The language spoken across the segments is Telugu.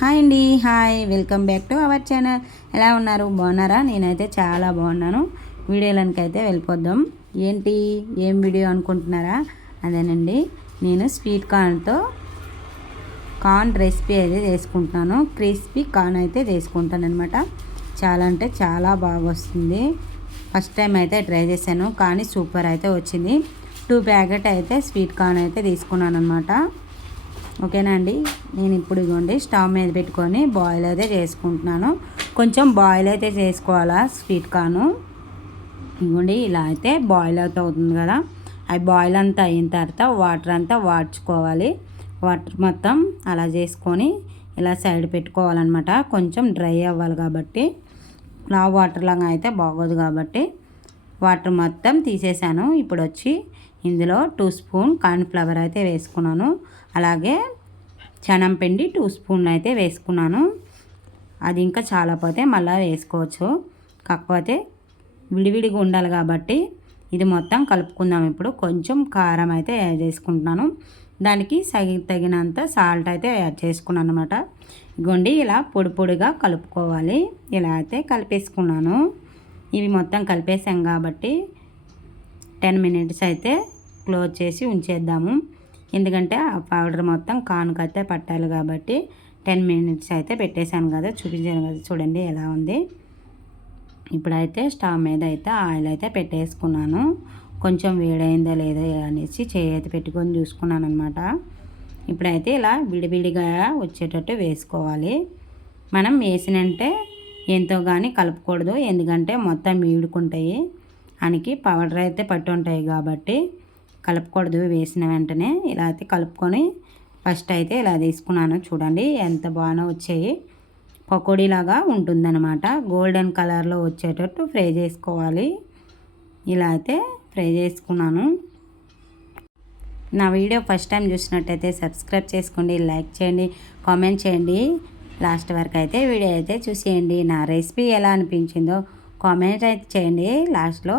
హాయ్ అండి hi. Welcome back to our channel. ఎలా ఉన్నారు? బాగున్నారా? నేనైతే చాలా బాగున్నాను. వీడియోలకి అయితే వెళ్ళిపోద్దాం. ఏంటి? ఏం వీడియో అనుకుంటున్నారా? అదేనండి. నేను స్వీట్ కార్న్తో కార్న్ రెసిపీ అయితే చేసుకుంటున్నాను. క్రిస్పీ కార్న్ అయితే చేసుకుంటాను అనమాట చాలా అంటే చాలా బాగా వస్తుంది. ఫస్ట్ టైం అయితే ట్రై చేశాను కానీ సూపర్ అయితే వచ్చింది. టూ ప్యాకెట్ అయితే స్వీట్ కార్న్ అయితే తీసుకున్నాను అనమాట ఓకేనా అండి? నేను ఇప్పుడు ఇదిగోండి స్టవ్ మీద పెట్టుకొని బాయిల్ అయితే చేసుకుంటున్నాను. కొంచెం బాయిల్ అయితే చేసుకోవాలా స్వీట్ కార్న్ ఇదిగోండి ఇలా అయితే బాయిల్ అయితే అవుతుంది కదా. అవి బాయిల్ అంతా అయిన తర్వాత వాటర్ అంతా వాడ్చుకోవాలి. వాటర్ మొత్తం అలా చేసుకొని ఇలా సైడ్ పెట్టుకోవాలన్నమాట. కొంచెం డ్రై అవ్వాలి కాబట్టి. లావ్ వాటర్ లాగా అయితే బాగోదు కాబట్టి. వాటర్ మొత్తం తీసేసాను. ఇప్పుడు వచ్చి ఇందులో టూ స్పూన్ కార్న్ఫ్లవర్ అయితే వేసుకున్నాను. అలాగే చనం పిండి టూ స్పూన్ అయితే వేసుకున్నాను. అది ఇంకా చాలా పోతే మళ్ళీ వేసుకోవచ్చు. కాకపోతే విడివిడిగా ఉండాలి కాబట్టి ఇది మొత్తం కలుపుకుందాం. ఇప్పుడు కొంచెం కారం అయితే యాడ్ చేసుకుంటున్నాను. దానికి సగి తగినంత సాల్ట్ అయితే యాడ్ చేసుకున్నాను అనమాట ఇగోండి ఇలా పొడి పొడిగా కలుపుకోవాలి. ఇలా అయితే కలిపేసుకున్నాను. ఇవి మొత్తం కలిపేసాం కాబట్టి టెన్ మినిట్స్ అయితే క్లోజ్ చేసి ఉంచేద్దాము. ఎందుకంటే ఆ పౌడర్ మొత్తం కానుకైతే పట్టాలి కాబట్టి టెన్ మినిట్స్ అయితే పెట్టేశాను కదా చూపించాను కదా చూడండి ఎలా ఉంది. ఇప్పుడైతే స్టవ్ మీద అయితే ఆయిల్ అయితే పెట్టేసుకున్నాను. కొంచెం వేడైందో లేదో అనేసి చేతి పెట్టుకొని చూసుకున్నాను అనమాట ఇప్పుడైతే ఇలా విడివిడిగా వచ్చేటట్టు వేసుకోవాలి. మనం వేసినంటే ఎంతో కానీ కలుపుకూడదు ఎందుకంటే మొత్తం వీడుకుంటాయి దానికి పౌడర్ అయితే పట్టు ఉంటాయి కాబట్టి కలుపుకూడదు వేసిన వెంటనే ఇలా అయితే కలుపుకొని ఫస్ట్ అయితే ఇలా తీసుకున్నాను. చూడండి ఎంత బాగానో వచ్చాయి. పకోడీలాగా ఉంటుందన్నమాట. గోల్డెన్ కలర్లో వచ్చేటట్టు ఫ్రై చేసుకోవాలి. ఇలా అయితే ఫ్రై చేసుకున్నాను. నా వీడియో ఫస్ట్ టైం చూసినట్టయితే సబ్స్క్రైబ్ చేసుకోండి లైక్ చేయండి కామెంట్ చేయండి. లాస్ట్ వరకు అయితే వీడియో అయితే చూసేయండి. నా రెసిపీ ఎలా అనిపించిందో కామెంట్ అయితే చేయండి. లాస్ట్లో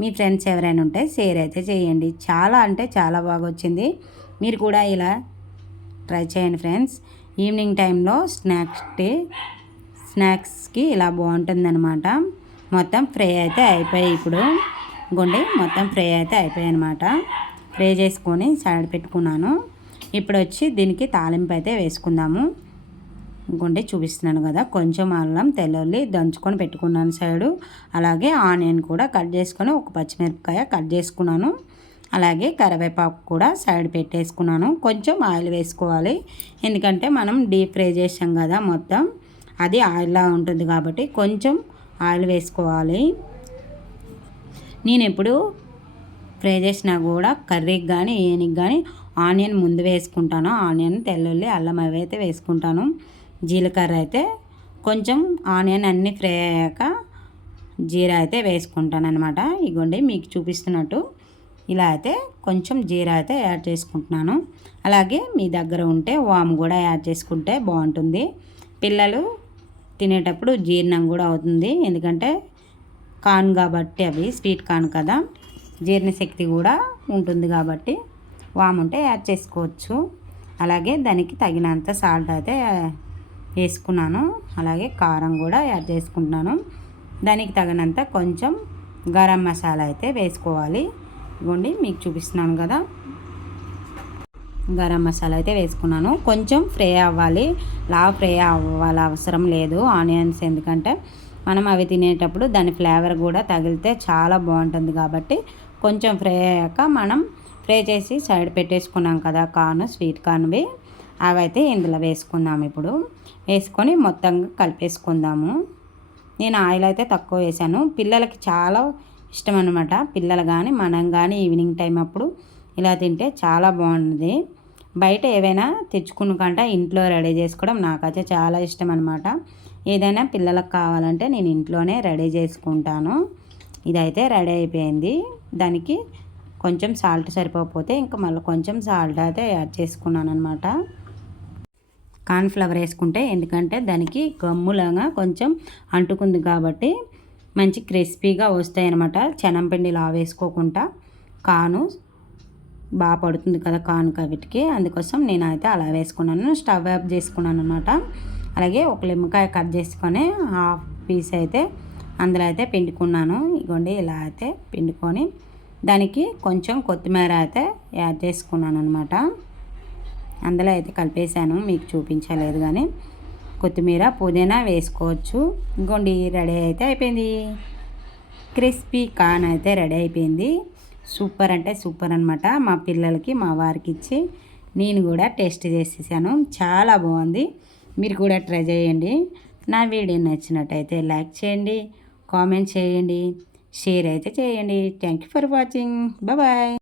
మీ ఫ్రెండ్స్ ఎవరైనా ఉంటే షేర్ అయితే చేయండి. చాలా అంటే చాలా బాగా వచ్చింది మీరు కూడా ఇలా ట్రై చేయండి ఫ్రెండ్స్. ఈవినింగ్ టైంలో స్నాక్స్ స్నాక్స్కి ఇలా బాగుంటుందన్నమాట. మొత్తం ఫ్రై అయితే అయిపోయాయి ఇప్పుడు. గుండి మొత్తం ఫ్రై అయితే అయిపోయాయి అనమాట ఫ్రై చేసుకొని సైడ్ పెట్టుకున్నాను. ఇప్పుడు వచ్చి దీనికి తాలింపు అయితే వేసుకుందాము. ఇంకొంటే చూపిస్తున్నాను కదా. కొంచెం అల్లం తెల్లుల్లి దంచుకొని పెట్టుకున్నాను సైడు. అలాగే ఆనియన్ కూడా కట్ చేసుకొని ఒక పచ్చిమిరపకాయ కట్ చేసుకున్నాను. అలాగే కరివేపాకు కూడా సైడ్ పెట్టేసుకున్నాను. కొంచెం ఆయిల్ వేసుకోవాలి. ఎందుకంటే మనం డీప్ ఫ్రై చేసాం కదా మొత్తం. అది ఆయిల్లా ఉంటుంది కాబట్టి కొంచెం ఆయిల్ వేసుకోవాలి. నేను ఎప్పుడు ఫ్రై చేసినా కూడా కర్రీకి కానీ ఏనికి కానీ ఆనియన్ ముందు వేసుకుంటాను. ఆనియన్ తెల్లుల్లి అల్లం అవి అయితే వేసుకుంటాను. జీలకర్ర అయితే కొంచెం ఆనియన్ అన్నీ ఫ్రై అయ్యాక జీరా అయితే వేసుకుంటాను అనమాట ఇగోండి మీకు చూపిస్తున్నట్టు ఇలా అయితే కొంచెం జీరా అయితే యాడ్ చేసుకుంటున్నాను. అలాగే మీ దగ్గర ఉంటే వాము కూడా యాడ్ చేసుకుంటే బాగుంటుంది. పిల్లలు తినేటప్పుడు జీర్ణం కూడా అవుతుంది. ఎందుకంటే కాన్ కాబట్టి అవి స్వీట్ కాన్ కదా. జీర్ణశక్తి కూడా ఉంటుంది కాబట్టి వాము ఉంటే యాడ్ చేసుకోవచ్చు. అలాగే దానికి తగినంత సాల్ట్ అయితే వేసుకున్నాను. అలాగే కారం కూడా యాడ్ చేసుకుంటున్నాను. దానికి తగినంత కొంచెం గరం మసాలా అయితే వేసుకోవాలి. ఇవ్వండి మీకు చూపిస్తున్నాను కదా. గరం మసాలా అయితే వేసుకున్నాను. కొంచెం ఫ్రై అవ్వాలి. లా ఫ్రై అవ్వాలి అవసరం లేదు ఆనియన్స్ ఎందుకంటే మనం అవి తినేటప్పుడు దాని ఫ్లేవర్ కూడా తగిలితే చాలా బాగుంటుంది కాబట్టి కొంచెం ఫ్రై అయ్యాక మనం ఫ్రై చేసి సైడ్ పెట్టేసుకున్నాం కదా కార్న్ స్వీట్ కార్న్వి. అవైతే ఇందులో వేసుకుందాం ఇప్పుడు. వేసుకొని మొత్తంగా కలిపేసుకుందాము. నేను ఆయిల్ అయితే తక్కువ వేసాను. పిల్లలకి చాలా ఇష్టం అనమాట పిల్లలు కానీ మనం కానీ ఈవినింగ్ టైం అప్పుడు ఇలా తింటే చాలా బాగుంటుంది బయట ఏవైనా తెచ్చుకున్న కంట ఇంట్లో రెడీ చేసుకోవడం నాకైతే చాలా ఇష్టం అనమాట ఏదైనా పిల్లలకు కావాలంటే నేను ఇంట్లోనే రెడీ చేసుకుంటాను. ఇదైతే రెడీ అయిపోయింది. దానికి కొంచెం సాల్ట్ సరిపోకపోతే ఇంకా మళ్ళీ కొంచెం సాల్ట్ అయితే యాడ్ చేసుకున్నాను అనమాట కార్న్ఫ్లవర్ వేసుకుంటే ఎందుకంటే దానికి గమ్ములాగా కొంచెం అంటుకుంది కాబట్టి మంచి క్రిస్పీగా వస్తాయి అనమాట చెనంపిండి లా వేసుకోకుండా కాను బాగా పడుతుంది కదా కాను కవిటికి. అందుకోసం నేనైతే అలా వేసుకున్నాను. స్టవ్ ఆఫ్ చేసుకున్నాను అనమాట అలాగే ఒక నిమ్మకాయ కట్ చేసుకొని హాఫ్ పీస్ అయితే అందులో అయితే పిండుకున్నాను. ఇగోండి ఇలా అయితే పిండుకొని దానికి కొంచెం కొత్తిమీర అయితే యాడ్ చేసుకున్నాను అనమాట అందులో అయితే కలిపేశాను మీకు చూపించలేదు కానీ. కొత్తిమీర పుదీనా వేసుకోవచ్చు. ఇంకోండి రెడీ అయితే అయిపోయింది. క్రిస్పీ కాన్ అయితే రెడీ అయిపోయింది. సూపర్ అంటే సూపర్ అనమాట మా పిల్లలకి మా వారికి ఇచ్చి నేను కూడా టేస్ట్ చేసేసాను. చాలా బాగుంది. మీరు కూడా ట్రై చేయండి. నా వీడియో నచ్చినట్టయితే లైక్ చేయండి కామెంట్ చేయండి షేర్ అయితే చేయండి. Thank you for watching bye